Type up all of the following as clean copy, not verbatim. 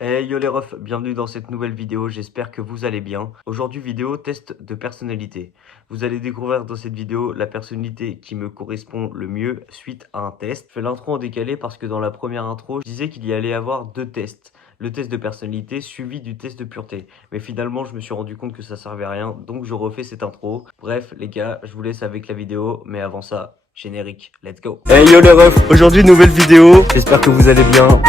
Hey yo les refs, bienvenue dans cette nouvelle vidéo, j'espère que vous allez bien. Aujourd'hui vidéo test de personnalité. Vous allez découvrir dans cette vidéo la personnalité qui me correspond le mieux suite à un test. Je fais l'intro en décalé parce que dans la première intro, je disais qu'il y allait avoir deux tests. Le test de personnalité suivi du test de pureté. Mais finalement je me suis rendu compte que ça servait à rien, donc je refais cette intro. Bref les gars, je vous laisse avec la vidéo, mais avant ça, générique, let's go. Hey yo les refs, aujourd'hui nouvelle vidéo, j'espère que vous allez bien.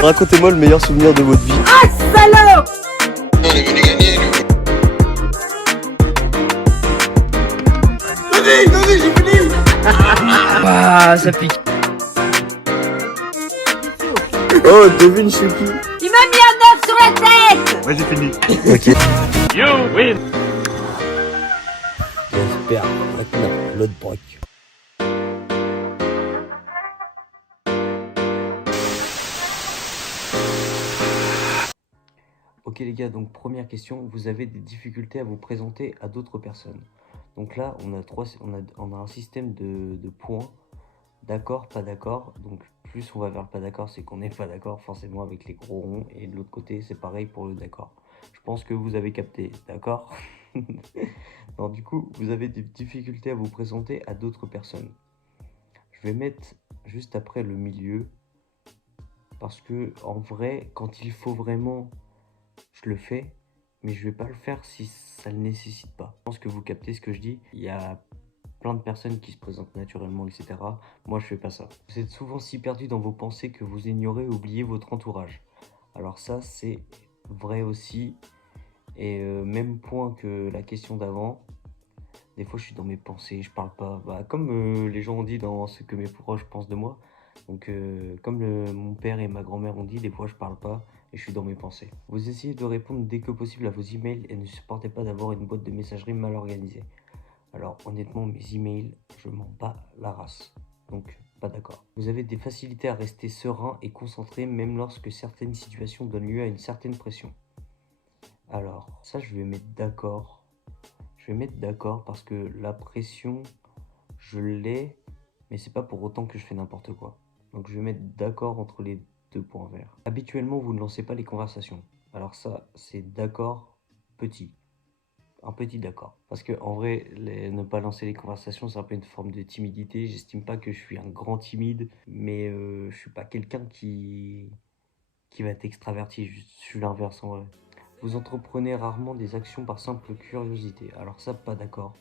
Racontez-moi le meilleur souvenir de votre vie. Ah, salaud! On est venu gagner, nous. Vas-y, j'ai fini! Ah, ça pique. Oh, devine je suis qui. Il m'a mis un œuf sur la tête! Ouais, j'ai fini. Ok. You win. J'espère maintenant l'autre broc. Ok les gars, donc première question, vous avez des difficultés à vous présenter à d'autres personnes. Donc là, on a un système de points, d'accord, pas d'accord. Donc plus on va vers le pas d'accord, c'est qu'on n'est pas d'accord forcément avec les gros ronds. Et de l'autre côté, c'est pareil pour le d'accord. Je pense que vous avez capté, d'accord. Non, du coup, vous avez des difficultés à vous présenter à d'autres personnes. Je vais mettre juste après le milieu, parce que en vrai, quand il faut vraiment, je le fais, mais je vais pas le faire si ça le nécessite pas. Je pense que vous captez ce que je dis. Il y a plein de personnes qui se présentent naturellement, etc. Moi, je fais pas ça. Vous êtes souvent si perdu dans vos pensées que vous ignorez ou oubliez votre entourage. Alors ça, c'est vrai aussi. Et même point que la question d'avant. Des fois, je suis dans mes pensées, je parle pas. Bah, comme les gens ont dit dans ce que mes proches pensent de moi. Donc, comme mon père et ma grand-mère ont dit, des fois, je parle pas et je suis dans mes pensées. Vous essayez de répondre dès que possible à vos emails et ne supportez pas d'avoir une boîte de messagerie mal organisée. Alors, honnêtement, mes emails, je m'en bats la race. Donc, pas d'accord. Vous avez des facilités à rester serein et concentré, même lorsque certaines situations donnent lieu à une certaine pression. Alors, ça, je vais mettre d'accord. Je vais mettre d'accord parce que la pression, je l'ai, mais c'est pas pour autant que je fais n'importe quoi. Donc je vais mettre d'accord entre les deux points verts. Habituellement, vous ne lancez pas les conversations. Alors ça, c'est d'accord petit. Un petit d'accord. Parce que en vrai, ne pas lancer les conversations, c'est un peu une forme de timidité. J'estime pas que je suis un grand timide, mais je suis pas quelqu'un qui va être extraverti. Je suis l'inverse en vrai. Vous entreprenez rarement des actions par simple curiosité. Alors ça, pas d'accord.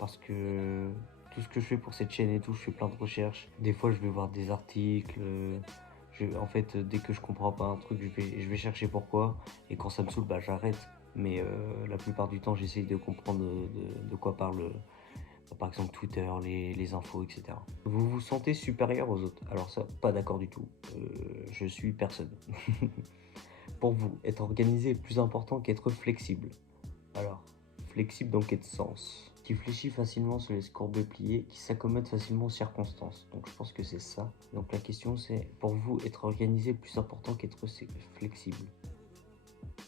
Parce que tout ce que je fais pour cette chaîne et tout, je fais plein de recherches. Des fois, je vais voir des articles. En fait, dès que je comprends pas un truc, je vais chercher pourquoi. Et quand ça me saoule, bah, j'arrête. Mais la plupart du temps, j'essaye de comprendre de quoi parle, par exemple, Twitter, les infos, etc. Vous vous sentez supérieur aux autres. Alors ça, pas d'accord du tout. Je suis personne. Pour vous, être organisé est plus important qu'être flexible. Alors, flexible dans quel sens? Qui fléchit facilement, se laisse courber plier, qui s'accommode facilement aux circonstances. Donc je pense que c'est ça. Donc la question c'est, pour vous, être organisé est plus important qu'être flexible.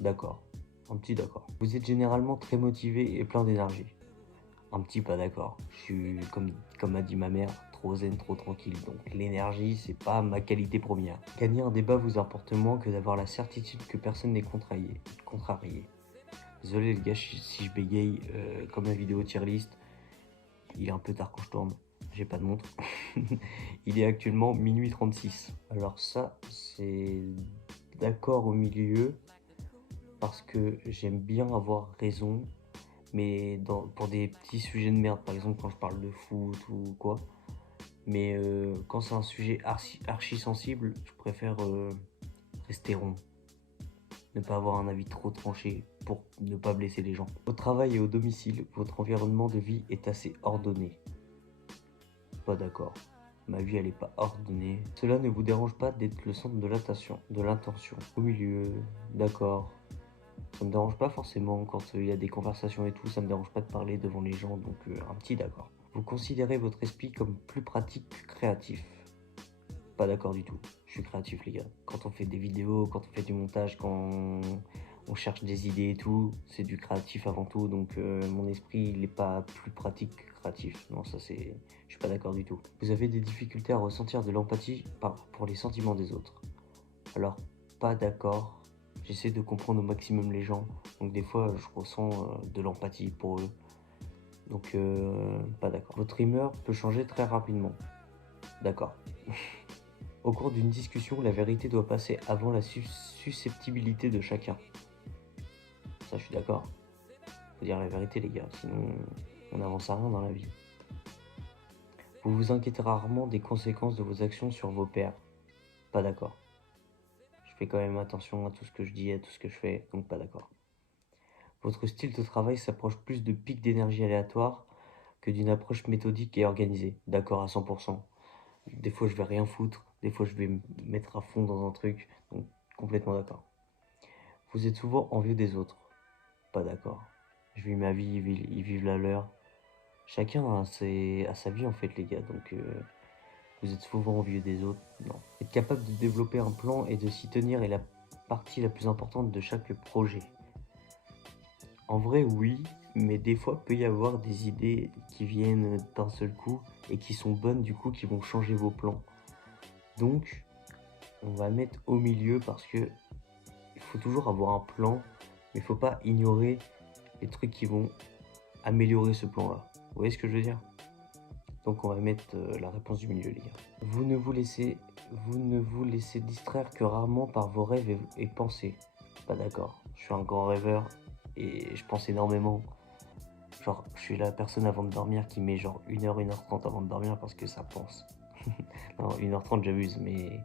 D'accord. Un petit d'accord. Vous êtes généralement très motivé et plein d'énergie. Un petit pas d'accord. Je suis, comme a dit ma mère, trop zen, trop tranquille. Donc l'énergie, c'est pas ma qualité première. Gagner un débat vous importe moins que d'avoir la certitude que personne n'est contrarié. Désolé les gars si je bégaye, comme la vidéo tier list, il est un peu tard quand je tourne, j'ai pas de montre. Il est actuellement minuit 36. Alors ça, c'est d'accord au milieu, parce que j'aime bien avoir raison, mais pour des petits sujets de merde, par exemple quand je parle de foot ou quoi. Mais quand c'est un sujet archi sensible, je préfère rester rond. Ne pas avoir un avis trop tranché pour ne pas blesser les gens. Au travail et au domicile, votre environnement de vie est assez ordonné. Pas d'accord. Ma vie elle est pas ordonnée. Cela ne vous dérange pas d'être le centre de l'intention. Au milieu, d'accord. Ça me dérange pas forcément quand il y a des conversations et tout, ça me dérange pas de parler devant les gens, donc un petit d'accord. Vous considérez votre esprit comme plus pratique que créatif. Pas d'accord du tout. Je suis créatif les gars. Quand on fait des vidéos, quand on fait du montage, quand on cherche des idées et tout, c'est du créatif avant tout, donc mon esprit il n'est pas plus pratique que créatif. Non, ça c'est, je suis pas d'accord du tout. Vous avez des difficultés à ressentir de l'empathie pour les sentiments des autres. Alors, pas d'accord. J'essaie de comprendre au maximum les gens, donc des fois je ressens de l'empathie pour eux. Donc pas d'accord. Votre humeur peut changer très rapidement. D'accord. Au cours d'une discussion, la vérité doit passer avant la susceptibilité de chacun. Ça, je suis d'accord. Faut dire la vérité, les gars, sinon on n'avance à rien dans la vie. Vous vous inquiétez rarement des conséquences de vos actions sur vos pairs. Pas d'accord. Je fais quand même attention à tout ce que je dis, à tout ce que je fais, donc pas d'accord. Votre style de travail s'approche plus de pics d'énergie aléatoires que d'une approche méthodique et organisée. D'accord à 100%. Des fois, je vais rien foutre. Des fois, je vais me mettre à fond dans un truc. Donc, complètement d'accord. Vous êtes souvent envieux des autres. Pas d'accord. Je vis ma vie, ils vivent la leur. Chacun a sa vie, en fait, les gars. Donc, vous êtes souvent envieux des autres. Non. Être capable de développer un plan et de s'y tenir est la partie la plus importante de chaque projet. En vrai, oui, mais des fois, peut y avoir des idées qui viennent d'un seul coup et qui sont bonnes, du coup, qui vont changer vos plans. Donc, on va mettre au milieu parce que il faut toujours avoir un plan, mais il faut pas ignorer les trucs qui vont améliorer ce plan-là. Vous voyez ce que je veux dire? Donc, on va mettre la réponse du milieu, les gars. Vous ne vous laissez distraire que rarement par vos rêves et pensées. Pas d'accord. Je suis un grand rêveur et je pense énormément. Genre, je suis la personne avant de dormir qui met genre 1h, 1h30 avant de dormir parce que ça pense. Non, 1h30 j'abuse, mais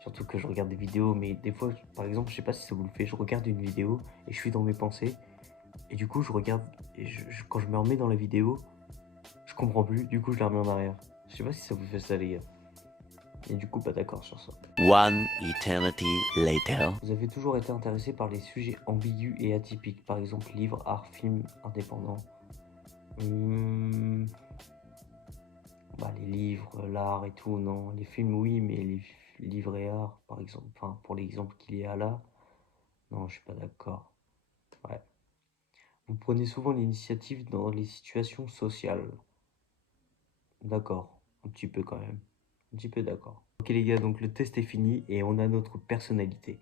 surtout que je regarde des vidéos, mais des fois, par exemple, je sais pas si ça vous le fait, je regarde une vidéo et je suis dans mes pensées, et du coup je regarde, et quand je me remets dans la vidéo, je comprends plus, du coup je la remets en arrière. Je sais pas si ça vous fait ça, les gars. Et du coup, pas d'accord sur ça. One eternity later. Vous avez toujours été intéressé par les sujets ambigus et atypiques, par exemple livres, art, films, indépendants. Bah, les livres, l'art et tout, non. Les films, oui, mais les livres et art, par exemple, enfin, pour l'exemple qu'il y a là, non, je suis pas d'accord. Ouais. Vous prenez souvent l'initiative dans les situations sociales. D'accord, un petit peu quand même. Un petit peu d'accord. Ok les gars, donc le test est fini et on a notre personnalité.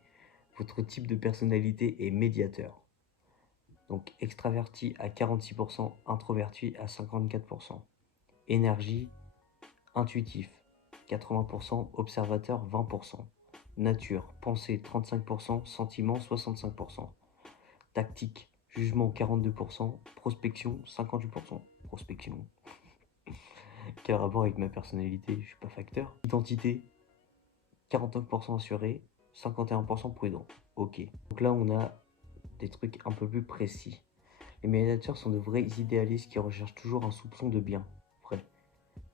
Votre type de personnalité est médiateur. Donc extraverti à 46%, introverti à 54%. Énergie, intuitif, 80%, observateur, 20%. Nature, pensée, 35%, sentiment, 65%. Tactique, jugement, 42%, prospection, 58%. Prospection. Quel rapport avec ma personnalité? Je suis pas facteur. Identité, 49% assuré, 51% prudent. Ok. Donc là, on a des trucs un peu plus précis. Les médiateurs sont de vrais idéalistes qui recherchent toujours un soupçon de bien. Vrai.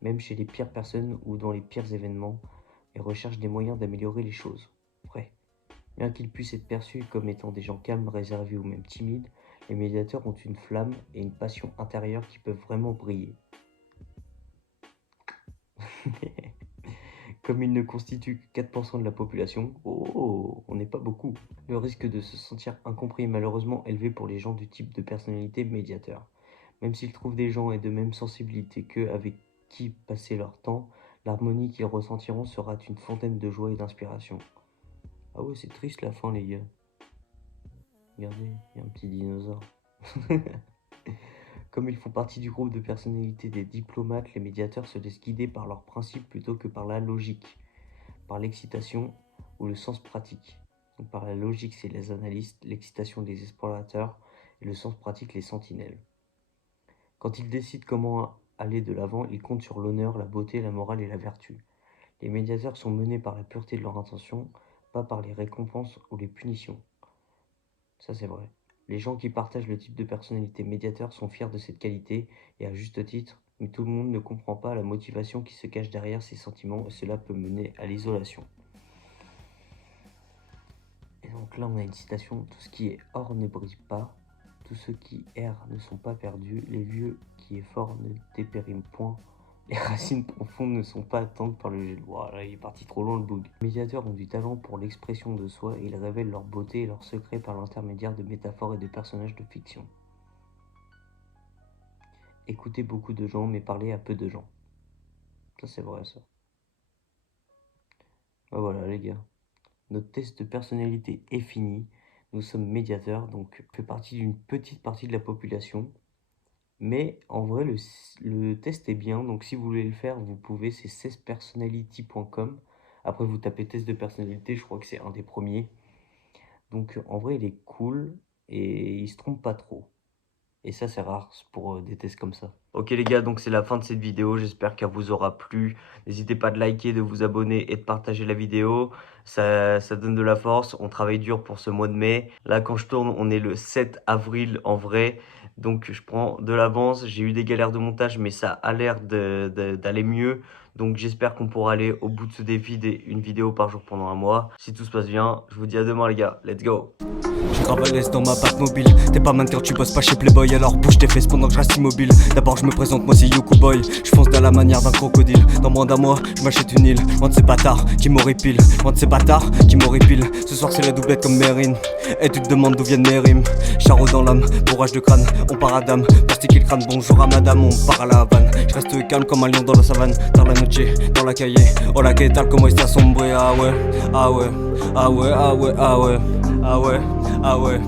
Même chez les pires personnes ou dans les pires événements, ils recherchent des moyens d'améliorer les choses. Vrai. Bien qu'ils puissent être perçus comme étant des gens calmes, réservés ou même timides, les médiateurs ont une flamme et une passion intérieure qui peuvent vraiment briller. Comme ils ne constituent que 4% de la population, on n'est pas beaucoup. Le risque de se sentir incompris est malheureusement élevé pour les gens du type de personnalité médiateur. Même s'ils trouvent des gens et de même sensibilité qu'eux avec qui passer leur temps, l'harmonie qu'ils ressentiront sera une fontaine de joie et d'inspiration. Ah ouais, c'est triste la fin, les gars. Regardez, il y a un petit dinosaure. Comme ils font partie du groupe de personnalités des diplomates, les médiateurs se laissent guider par leurs principes plutôt que par la logique, par l'excitation ou le sens pratique. Donc par la logique, c'est les analystes, l'excitation des explorateurs et le sens pratique, les sentinelles. Quand ils décident comment aller de l'avant, ils comptent sur l'honneur, la beauté, la morale et la vertu. Les médiateurs sont menés par la pureté de leur intention, pas par les récompenses ou les punitions. Ça c'est vrai. Les gens qui partagent le type de personnalité médiateur sont fiers de cette qualité, et à juste titre, mais tout le monde ne comprend pas la motivation qui se cache derrière ces sentiments, et cela peut mener à l'isolation. Et donc là on a une citation: tout ce qui est or ne brille pas, tous ceux qui errent ne sont pas perdus, les vieux qui est fort ne dépériment point, Les racines profondes ne sont pas atteintes par le gel. Voilà, il est parti trop loin le bug. Les médiateurs ont du talent pour l'expression de soi et ils révèlent leur beauté et leurs secrets par l'intermédiaire de métaphores et de personnages de fiction. Écoutez beaucoup de gens mais parlez à peu de gens. Ça c'est vrai ça. Ben voilà les gars. Notre test de personnalité est fini. Nous sommes médiateurs, donc on fait partie d'une petite partie de la population. Mais en vrai, le test est bien, donc si vous voulez le faire, vous pouvez, c'est 16personality.com. Après, vous tapez test de personnalité, je crois que c'est un des premiers. Donc en vrai, il est cool et il se trompe pas trop. Et ça, c'est rare pour des tests comme ça. Ok les gars, donc c'est la fin de cette vidéo. J'espère qu'elle vous aura plu. N'hésitez pas de liker, de vous abonner et de partager la vidéo. Ça donne de la force. On travaille dur pour ce mois de mai. Là, quand je tourne, on est le 7 avril en vrai. Donc je prends de l'avance. J'ai eu des galères de montage, mais ça a l'air d'aller mieux. Donc j'espère qu'on pourra aller au bout de ce défi d'une vidéo par jour pendant un mois. Si tout se passe bien, je vous dis à demain les gars. Let's go! Je grave à l'aise dans ma batte mobile. T'es pas mannequin, tu bosses pas chez Playboy. Alors bouge tes fesses pendant que je reste immobile. D'abord je me présente, moi c'est Yoku Boy. Je fonce dans la manière d'un crocodile. Dans moins d'un mois, je m'achète une île. Loin de ces bâtards qui m'horripilent. Loin de ces bâtards qui m'horripilent. Ce soir c'est la doublette comme Mérine. Et tu te demandes d'où viennent mes rimes. Charreau dans l'âme, bourrage de crâne. On part à dame, plastiquer le crâne. Bonjour à madame, on part à la Havane. Je reste calme comme un lion dans la savane. Dans la noche, dans la cahier. Hola que tal, como está sombre. Ah ouais, ah ouais, ah ouais, ah ouais, ah ouais, ah ouais, ah ouais.